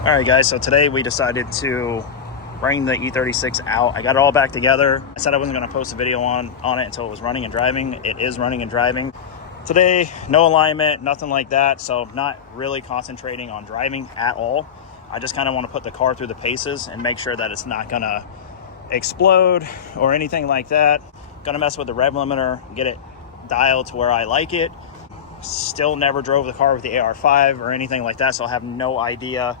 All right, guys, so today we decided to bring the E36 out. I got it all back together. I said I wasn't going to post a video on it until it was running and driving. It is running and driving. Today, no alignment, nothing like that, so not really concentrating on driving at all. I just kind of want to put the car through the paces and make sure that it's not going to explode or anything like that. Going to mess with the rev limiter, get it dialed to where I like it. Still never drove the car with the AR5 or anything like that, so I have no idea,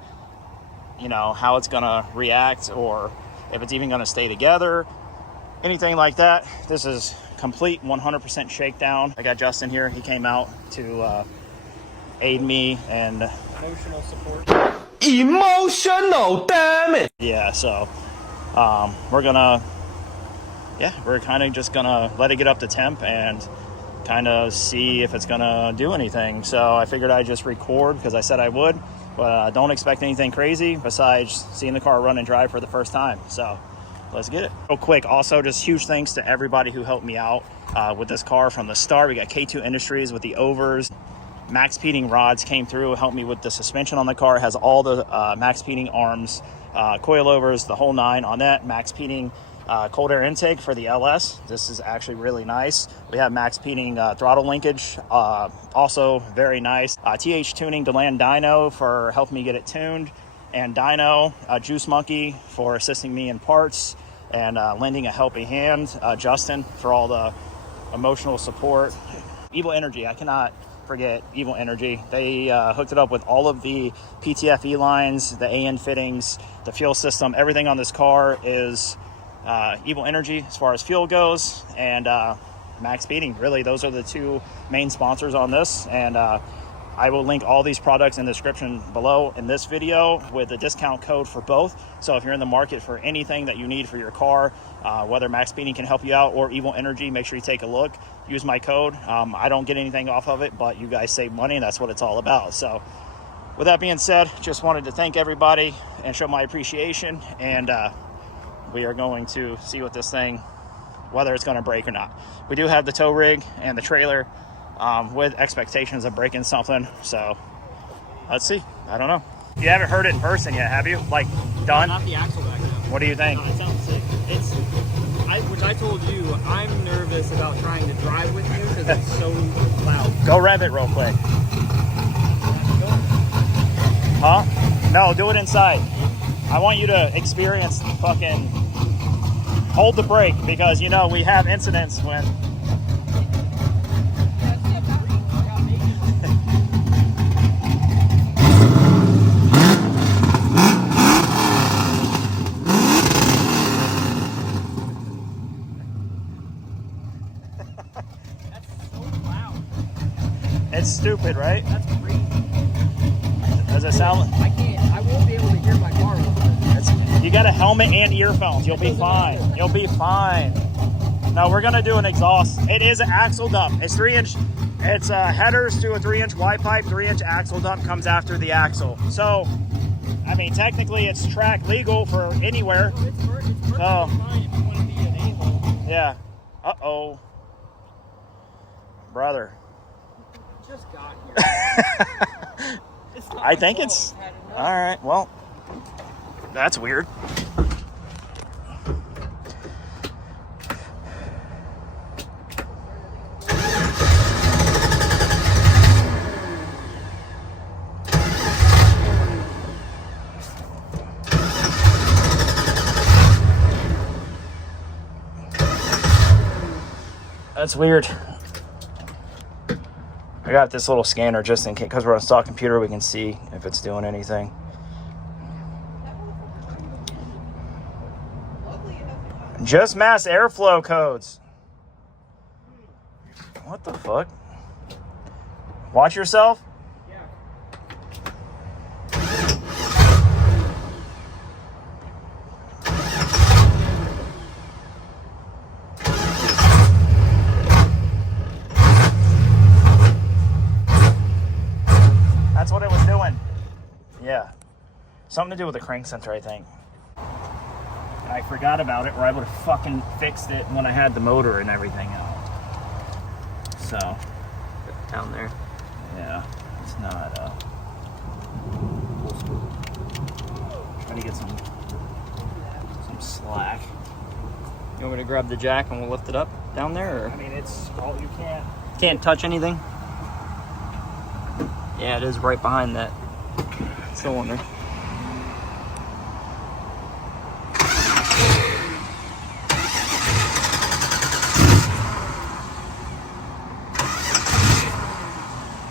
you know, how it's gonna react or if it's even gonna stay together, anything like that. This is complete 100% shakedown. I got Justin here. He came out to aid me and emotional support. Emotional, damn it. Yeah, so we're kind of just gonna let it get up to temp and kind of see if it's gonna do anything. So I figured I'd just record because I said I would. But don't expect anything crazy besides seeing the car run and drive for the first time. So let's get it. Real quick, also just huge thanks to everybody who helped me out with this car from the start. We got K2 Industries with the overs. Maxpeedingrods came through, helped me with the suspension on the car. It has all the Maxpeeding arms, coilovers, the whole nine on that. Maxpeeding cold air intake for the LS. This is actually really nice. We have Maxpeeding throttle linkage, also very nice. TH Tuning DeLand Dyno for helping me get it tuned, and Dyno Juice Monkey for assisting me in parts and lending a helping hand. Justin for all the emotional support. Evil Energy, I cannot forget Evil Energy. They hooked it up with all of the PTFE lines, the AN fittings, the fuel system. Everything on this car is Evil Energy as far as fuel goes, and Maxpeeding. Really, those are the two main sponsors on this, and I will link all these products in the description below in this video with a discount code for both. So if you're in the market for anything that you need for your car, whether Maxpeeding can help you out or Evil Energy, make sure you take a look. Use my code. I don't get anything off of it, but you guys save money, and that's what it's all about. So with that being said, just wanted to thank everybody and show my appreciation, and we are going to see what this thing, whether it's going to break or not. We do have the tow rig and the trailer with expectations of breaking something. So let's see. I don't know. You haven't heard it in person yet, have you? Like done? Not the axle back now. What do you think? No, it sounds sick. Which I told you, I'm nervous about trying to drive with you because it's so loud. Go rev it real quick. Huh? No, do it inside. I want you to experience fucking hold the brake, because you know we have incidents when That's so loud. it's stupid, right? That's crazy. Does it sound? I won't be able to hear my car. You got a helmet and earphones. You'll be fine. You'll be fine. No, we're gonna do an exhaust. It is an axle dump. It's 3-inch. It's headers to a 3-inch Y pipe. 3-inch axle dump comes after the axle. So, I mean, technically, it's track legal for anywhere. It's perfectly fine if you want to be an a-hole. Yeah. Uh-oh. Brother. Just got here. I think it's... All right, well, that's weird. That's weird. I got this little scanner just in case, because we're on stock computer, we can see if it's doing anything. Just mass airflow codes. What the fuck? Watch yourself. That's what it was doing. Yeah. Something to do with the crank sensor, I think. And I forgot about it, or I would have fucking fixed it when I had the motor and everything out. So. Down there. Yeah. It's not, Try to get some slack. You want me to grab the jack and we'll lift it up down there? Or? I mean, it's all you can't. Can't touch anything? Yeah, it is right behind that cylinder.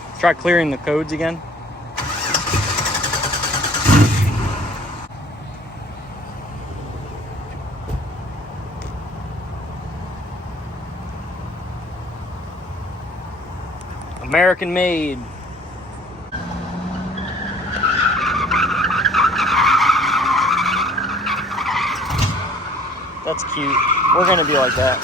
Let's try clearing the codes again. American made. That's cute. We're gonna be like that.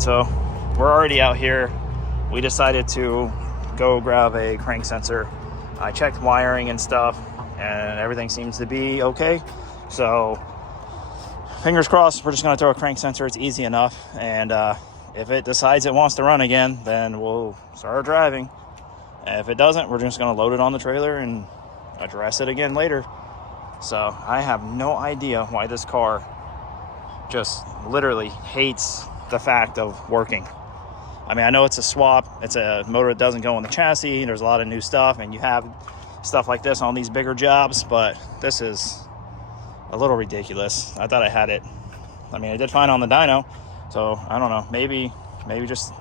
So we're already out here. We decided to go grab a crank sensor. I checked wiring and stuff and everything seems to be okay. So fingers crossed, we're just gonna throw a crank sensor. It's easy enough. And if it decides it wants to run again, then we'll start driving. And if it doesn't, we're just gonna load it on the trailer and address it again later. So I have no idea why this car just literally hates the fact of working. I mean, I know it's a swap. It's a motor that doesn't go in the chassis. There's a lot of new stuff, and you have stuff like this on these bigger jobs, but this is a little ridiculous. I thought I had it. I mean, I did fine on the dyno, so I don't know. Maybe just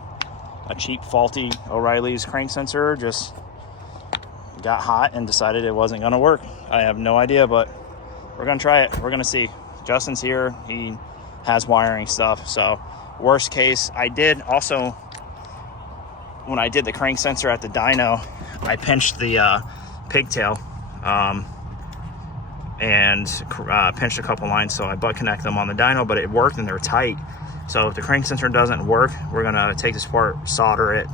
a cheap, faulty O'Reilly's crank sensor just got hot and decided it wasn't gonna work. I have no idea, but we're gonna try it. We're gonna see. Justin's here. He has wiring stuff, so worst case, I did also, when I did the crank sensor at the dyno, I pinched the pigtail and pinched a couple lines, so I butt connect them on the dyno, but it worked and they're tight. So if the crank sensor doesn't work, we're gonna take this apart, solder it,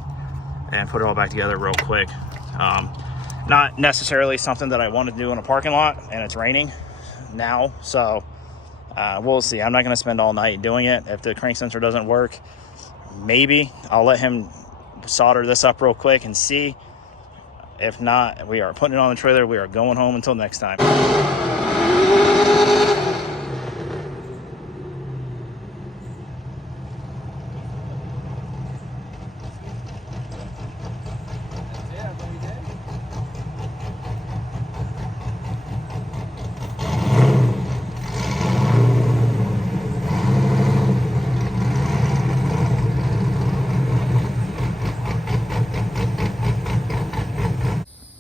and put it all back together real quick. Not necessarily something that I want to do in a parking lot, and it's raining now, so we'll see. I'm not going to spend all night doing it. If the crank sensor doesn't work, maybe I'll let him solder this up real quick and see. If not, we are putting it on the trailer. We are going home until next time.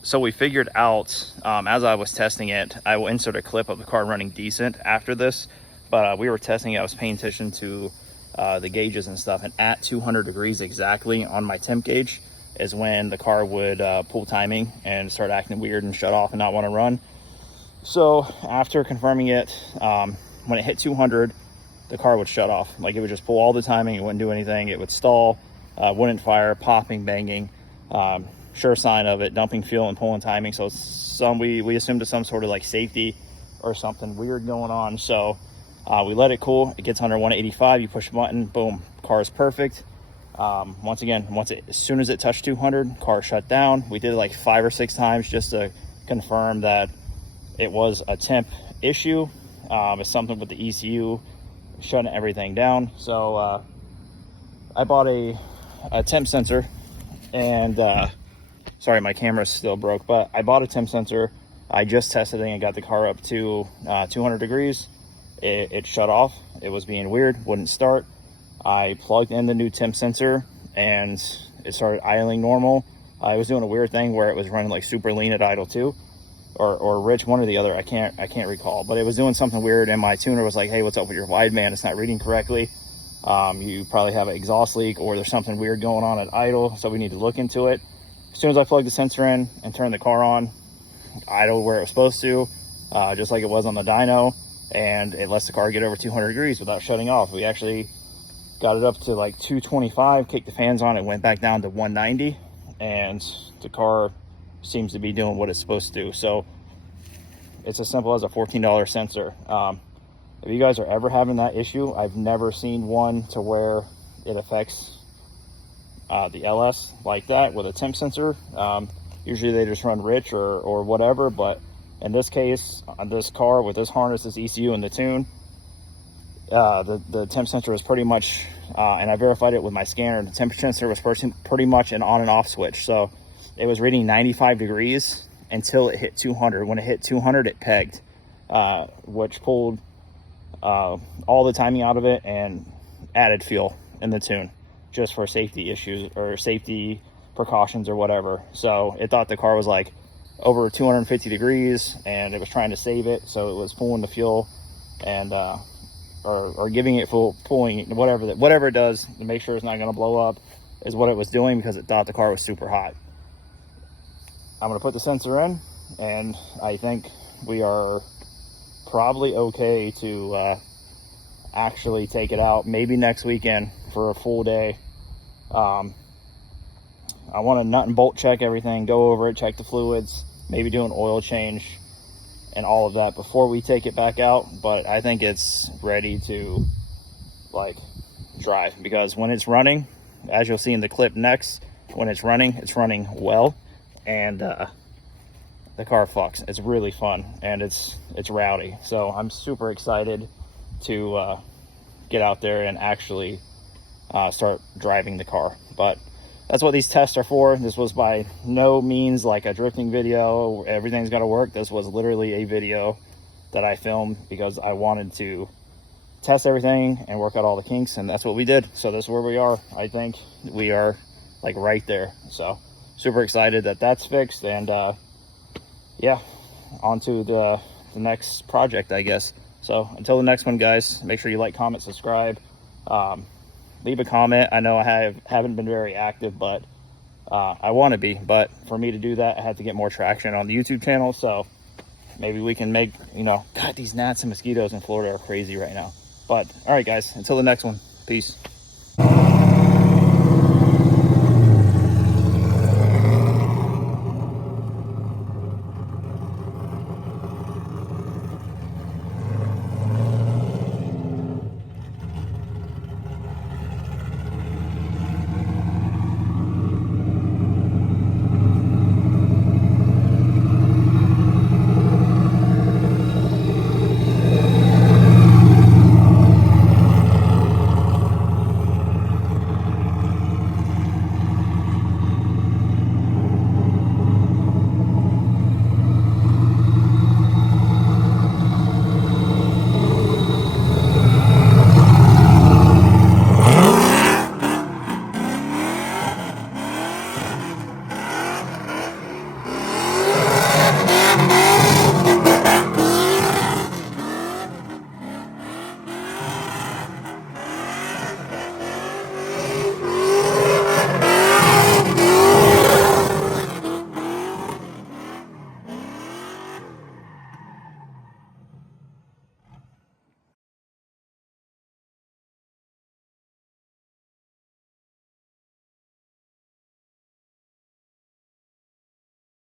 So we figured out, as I was testing it, I will insert a clip of the car running decent after this, but we were testing it. I was paying attention to the gauges and stuff, and at 200 degrees exactly on my temp gauge is when the car would pull timing and start acting weird and shut off and not want to run. So after confirming it, when it hit 200, the car would shut off. Like, it would just pull all the timing, it wouldn't do anything, it would stall, wouldn't fire, popping, banging. Sure sign of it dumping fuel and pulling timing. So we assumed it's some sort of like safety or something weird going on. So we let it cool. It gets under 185, you push a button, boom, car is perfect. Once again, as soon as it touched 200, car shut down. We did it like 5 or 6 times just to confirm that it was a temp issue. It's something with the ECU shutting everything down. So I bought a temp sensor, and sorry, my camera's still broke, but I bought a temp sensor. I just tested it and got the car up to 200 degrees. It shut off. It was being weird, wouldn't start. I plugged in the new temp sensor and it started idling normal. I was doing a weird thing where it was running like super lean at idle too, or rich, one or the other. I can't recall, but it was doing something weird, and my tuner was like, hey, what's up with your wideband? It's not reading correctly. You probably have an exhaust leak, or there's something weird going on at idle, so we need to look into it. As soon as I plugged the sensor in and turned the car on, idle where it was supposed to, just like it was on the dyno, and it lets the car get over 200 degrees without shutting off. We actually got it up to like 225, kicked the fans on, it went back down to 190, and the car seems to be doing what it's supposed to do. So it's as simple as a $14 sensor. If you guys are ever having that issue, I've never seen one to where it affects the LS like that with a temp sensor. Usually they just run rich or whatever, but in this case, on this car with this harness, this ECU and the tune, the temp sensor was pretty much, and I verified it with my scanner, the temp sensor was pretty much an on and off switch. So it was reading 95 degrees until it hit 200. When it hit 200, it pegged, which pulled all the timing out of it and added fuel in the tune just for safety issues or safety precautions or whatever. So it thought the car was like over 250 degrees and it was trying to save it, so it was pulling the fuel and or giving it full, pulling whatever it does to make sure it's not going to blow up is what it was doing, because it thought the car was super hot. I'm going to put the sensor in, and I think we are probably okay to actually take it out maybe next weekend for a full day. I want to nut and bolt check everything, go over it, check the fluids, maybe do an oil change and all of that before we take it back out. But I think it's ready to like drive, because when it's running, as you'll see in the clip next, when it's running well, and the car fucks. It's really fun, and it's rowdy. So I'm super excited to get out there and actually start driving the car. But that's what these tests are for. This was by no means like a drifting video. Everything's got to work. This was literally a video that I filmed because I wanted to test everything and work out all the kinks, and that's what we did. So that's where we are. I think we are like right there. So super excited that that's fixed, and yeah, on to the next project, I guess. So until the next one, guys, make sure you like, comment, subscribe, leave a comment. I know I haven't been very active, but I want to be, but for me to do that, I had to get more traction on the YouTube channel. So maybe we can make, God, these gnats and mosquitoes in Florida are crazy right now. But all right, guys, until the next one, peace.